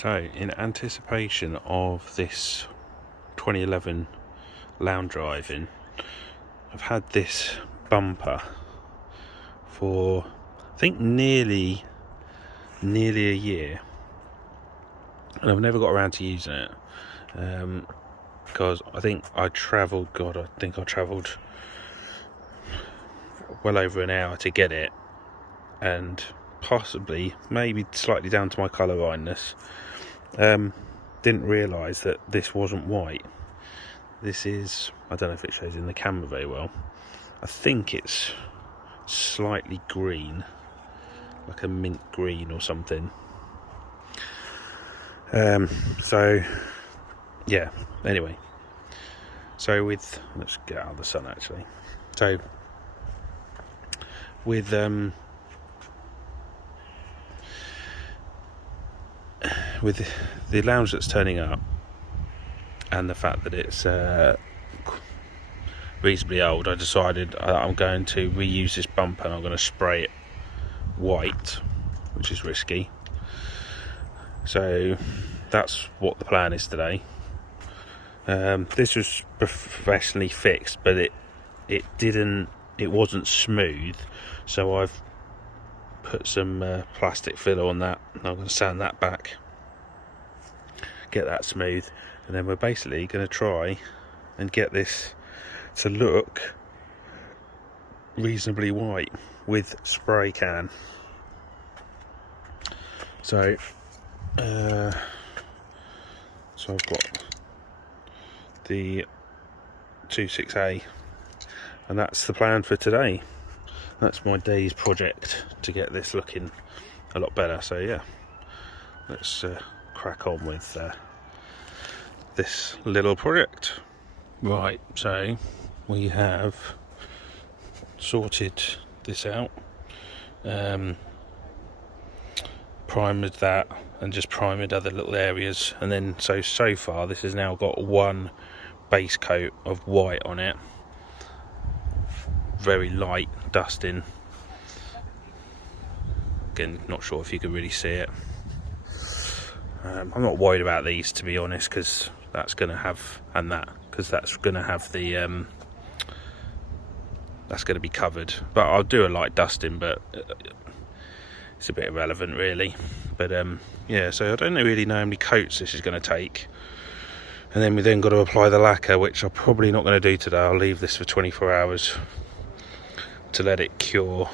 So, in anticipation of this 2011 lounge driving, I've had this bumper for I think nearly a year, and I've never got around to using it because I think I travelled well over an hour to get it, and possibly maybe slightly down to my colour blindness, didn't realise that this wasn't white. This is, I don't know if it shows in the camera very well, I think it's slightly green, like a mint green or something. So yeah, anyway, so let's get out of the sun actually. So with the lounge that's turning up, and the fact that it's reasonably old, I decided I'm going to reuse this bumper and I'm going to spray it white, which is risky. So that's what the plan is today. This was professionally fixed, but it wasn't smooth, so I've put some plastic filler on that, and I'm going to sand that back, get that smooth, and then we're basically going to try and get this to look reasonably white with spray can. So I've got the 26A, and that's the plan for today. That's my day's project, to get this looking a lot better. So yeah, let's crack on with this little project. Right, so we have sorted this out, primed that, and just primed other little areas, and then so far this has now got one base coat of white on it, very light dusting. Again, not sure if you can really see it. I'm not worried about these, to be honest, because that's going to have, that's going to have the that's going to be covered, but I'll do a light dusting, but it's a bit irrelevant really. But yeah, so I don't really know how many coats this is going to take, and then we got to apply the lacquer, which I'm probably not going to do today. I'll leave this for 24 hours to let it cure.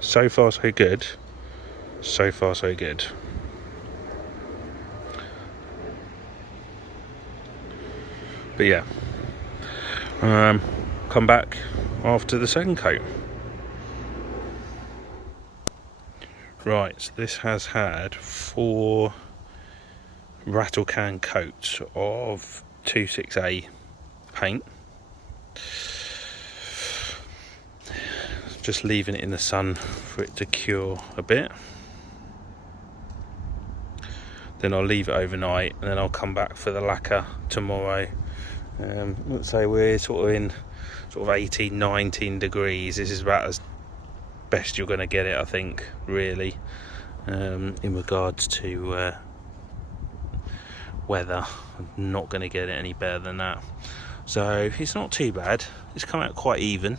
So far so good. But yeah, come back after the second coat. Right, so this has had 4 rattle can coats of 26A paint. Just leaving it in the sun for it to cure a bit. Then I'll leave it overnight, and then I'll come back for the lacquer tomorrow. Let's say we're sort of 18, 19 degrees. This is about as best you're going to get it, I think, really, in regards to weather. I'm not going to get it any better than that. So it's not too bad. It's come out quite even.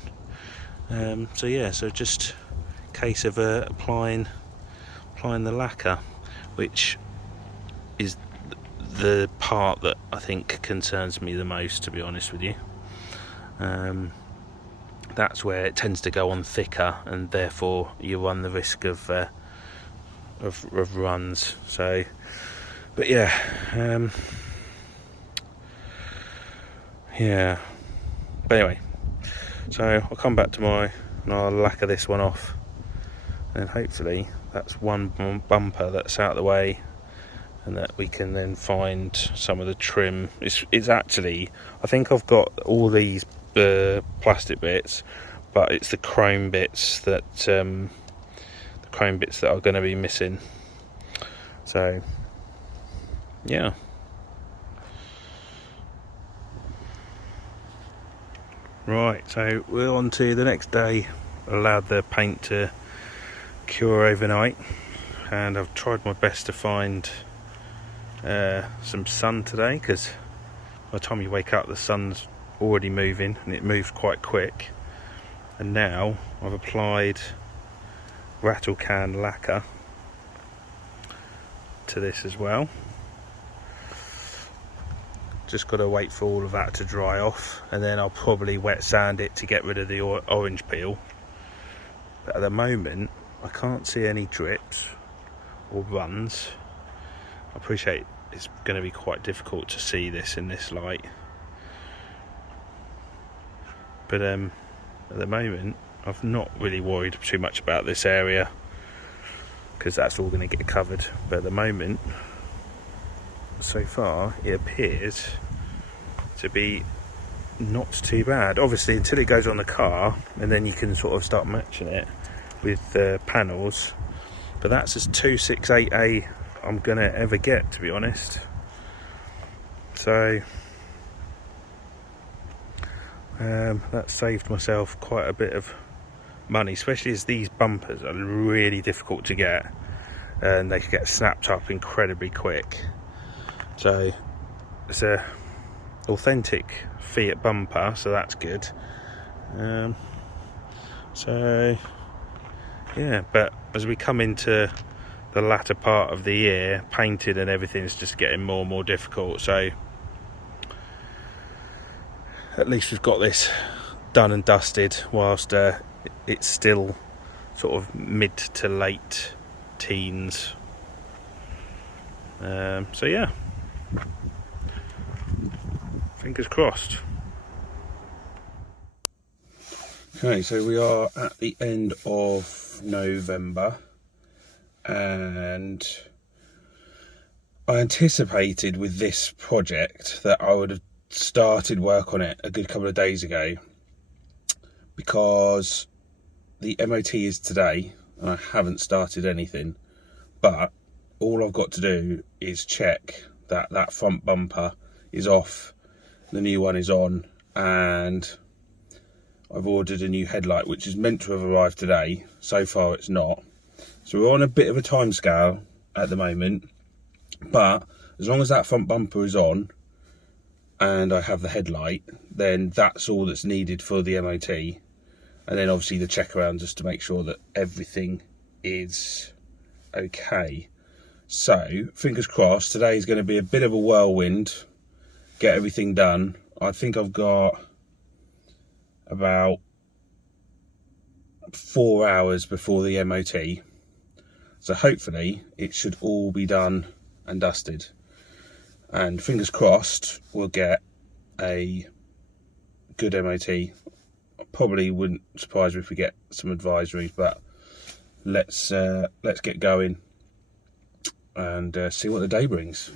So yeah, so just a case of applying the lacquer, which is the part that I think concerns me the most, to be honest with you. That's where it tends to go on thicker, and therefore you run the risk of runs. So, but yeah, yeah. But anyway, so I'll come back tomorrow and I'll lacquer this one off, and hopefully that's one bumper that's out of the way, and that we can then find some of the trim. It's actually, I think I've got all these plastic bits, but it's the chrome bits that are going to be missing. So yeah. Right, so we're on to the next day. Allowed the paint to cure overnight. and I've tried my best to find some sun today, because by the time you wake up the sun's already moving, and it moves quite quick. And now I've applied rattle can lacquer to this as well. Just got to wait for all of that to dry off, and then I'll probably wet sand it to get rid of the orange peel. But at the moment I can't see any drips or runs. I appreciate it's going to be quite difficult to see this in this light, but at the moment I've not really worried too much about this area, because that's all going to get covered. But at the moment, so far, it appears to be not too bad. Obviously, until it goes on the car, and then you can sort of start matching it with the panels. But that's as 268A I'm going to ever get, to be honest. So that saved myself quite a bit of money, especially as these bumpers are really difficult to get, and they can get snapped up incredibly quick. So it's a authentic Fiat bumper, so that's good. So yeah, but as we come into the latter part of the year, painting and everything is just getting more and more difficult. So at least we've got this done and dusted whilst it's still sort of mid to late teens. So yeah, fingers crossed. Okay, so we are at the end of November, and I anticipated with this project that I would have started work on it a good couple of days ago, because the MOT is today and I haven't started anything. But all I've got to do is check that that front bumper is off, the new one is on, and I've ordered a new headlight, which is meant to have arrived today. So far it's not. So we're on a bit of a time scale at the moment, but as long as that front bumper is on and I have the headlight, then that's all that's needed for the MOT. And then obviously the check around, just to make sure that everything is okay. So fingers crossed, today is going to be a bit of a whirlwind, get everything done. I think I've got about 4 hours before the MOT, so hopefully it should all be done and dusted, and fingers crossed we'll get a good MOT. Probably wouldn't surprise me if we get some advisories, but let's get going and see what the day brings.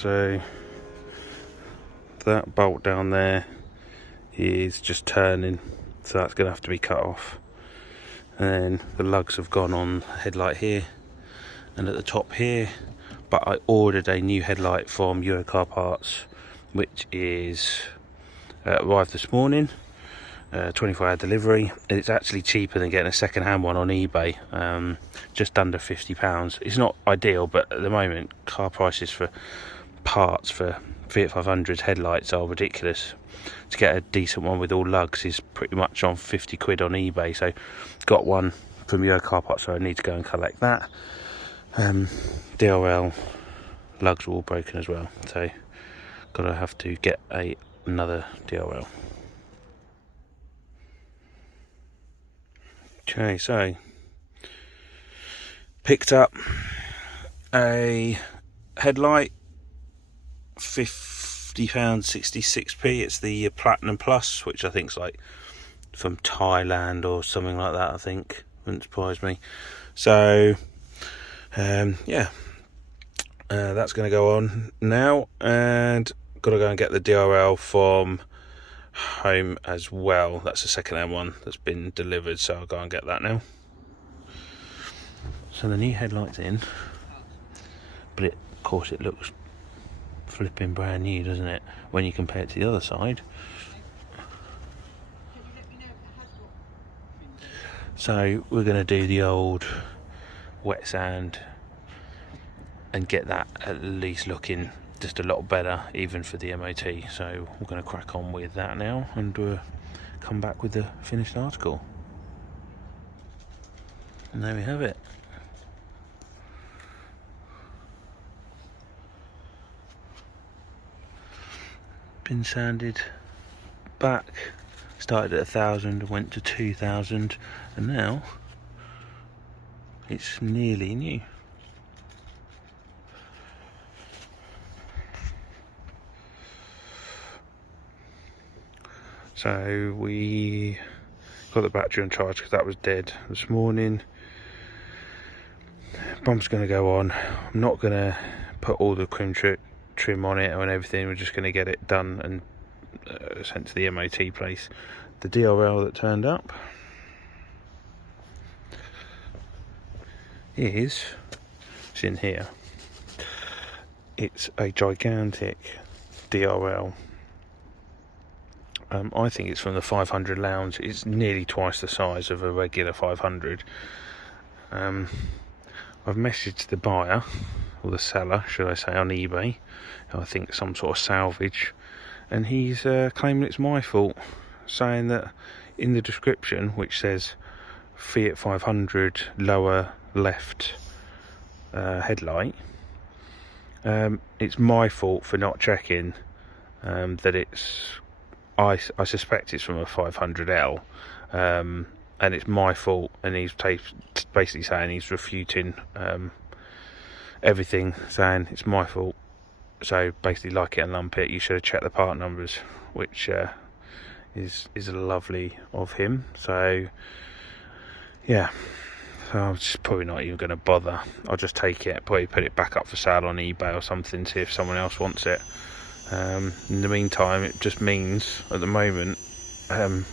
So that bolt down there is just turning, so that's going to have to be cut off. And then the lugs have gone on the headlight here and at the top here, but I ordered a new headlight from Copart, which is arrived this morning, 24-hour delivery. It's actually cheaper than getting a second-hand one on eBay, just under £50. It's not ideal, but at the moment car prices for parts for Fiat 500 headlights are ridiculous. To get a decent one with all lugs is pretty much on 50 quid on eBay, so got one from Copart, so I need to go and collect that. DRL lugs are all broken as well, so gotta have to get another DRL. Okay, so picked up a headlight, £50.66p. It's the Platinum Plus, which I think is like from Thailand or something like that. I think, wouldn't surprise me. So that's going to go on now, and got to go and get the DRL from home as well. That's the second-hand one that's been delivered, so I'll go and get that now. So the new headlight's in, but of course it looks flipping brand new, doesn't it, when you compare it to the other side. So we're going to do the old wet sand and get that at least looking just a lot better, even for the MOT. So we're going to crack on with that now, and come back with the finished article. And there we have it. Been sanded back, started at 1,000, went to 2,000, and now it's nearly new. So we got the battery on charge because that was dead this morning. Bump's going to go on. I'm not going to put all the trim on it and everything. We're just going to get it done and sent to the MOT place. The DRL that turned up it's in here. It's a gigantic DRL. I think it's from the 500 Lounge. It's nearly twice the size of a regular 500. I've messaged the buyer, or the seller, should I say, on eBay. I think some sort of salvage, and he's claiming it's my fault, saying that in the description, which says Fiat 500 lower left headlight, it's my fault for not checking that it's. I suspect it's from a 500L, and it's my fault, and he's basically saying he's refuting everything, saying it's my fault. So basically, like it and lump it, you should have checked the part numbers, which is lovely of him. So yeah, so I'm just probably not even going to bother. I'll just take it, probably put it back up for sale on eBay or something, see if someone else wants it. In the meantime, it just means at the moment,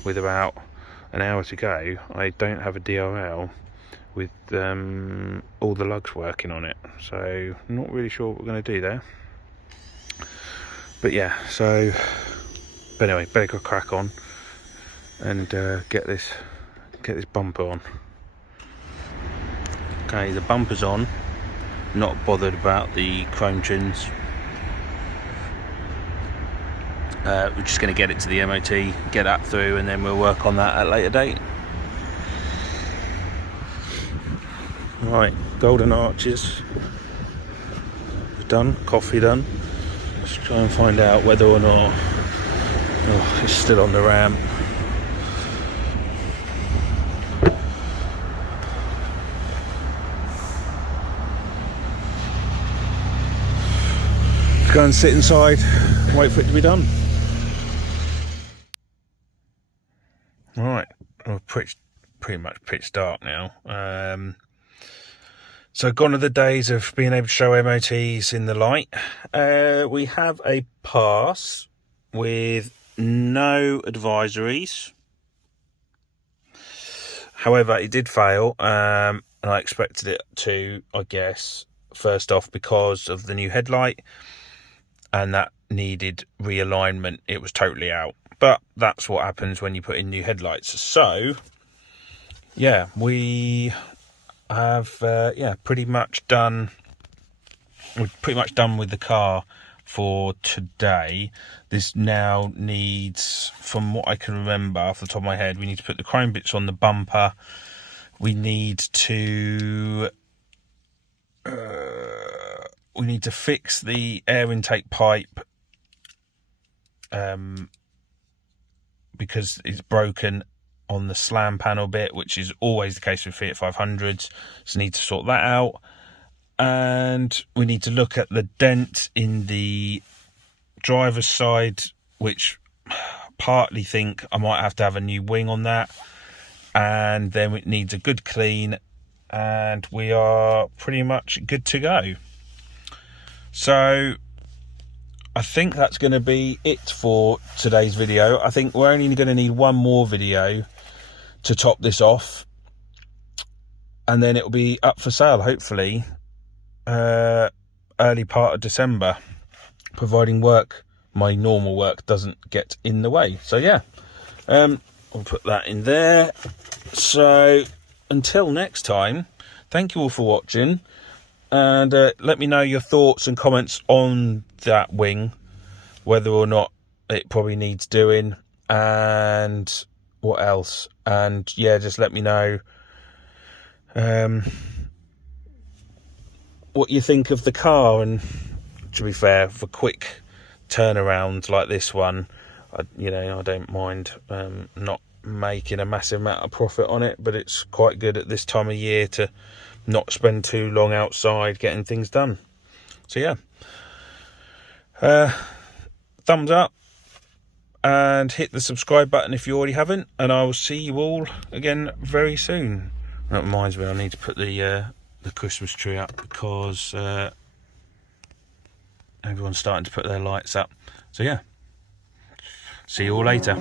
with about an hour to go, I don't have a DRL with all the lugs working on it, so not really sure what we're going to do there. But yeah, but anyway, better go crack on and get this bumper on. Okay, the bumper's on. Not bothered about the chrome trims. We're just going to get it to the MOT, get that through, and then we'll work on that at a later date. Right, golden arches done, coffee done. Let's try and find out whether or not it's still on the ramp. Let's go and sit inside and wait for it to be done. Right, well, pretty much pitch dark now. So gone are the days of being able to show MOTs in the light. We have a pass with no advisories. However, it did fail, and I expected it to, I guess, first off because of the new headlight, and that needed realignment. It was totally out. But that's what happens when you put in new headlights. So, yeah, we have pretty much done. We're pretty much done with the car for today. This now needs, from what I can remember off the top of my head, we need to put the chrome bits on the bumper. We need to fix the air intake pipe because it's broken on the slam panel bit, which is always the case with Fiat 500s. So need to sort that out. And we need to look at the dent in the driver's side, which partly think I might have to have a new wing on that. And then it needs a good clean, and we are pretty much good to go. So I think that's going to be it for today's video. I think we're only going to need one more video to top this off, and then it'll be up for sale, hopefully early part of December, providing my normal work doesn't get in the way. So yeah, I'll put that in there. So until next time, thank you all for watching, and let me know your thoughts and comments on that wing, whether or not it probably needs doing, and what else. And yeah, just let me know what you think of the car. And to be fair, for quick turnaround like this one, I don't mind not making a massive amount of profit on it, but it's quite good at this time of year to not spend too long outside getting things done. So yeah, thumbs up and hit the subscribe button if you already haven't, and I will see you all again very soon. That reminds me, I need to put the Christmas tree up because everyone's starting to put their lights up. So yeah, see you all later.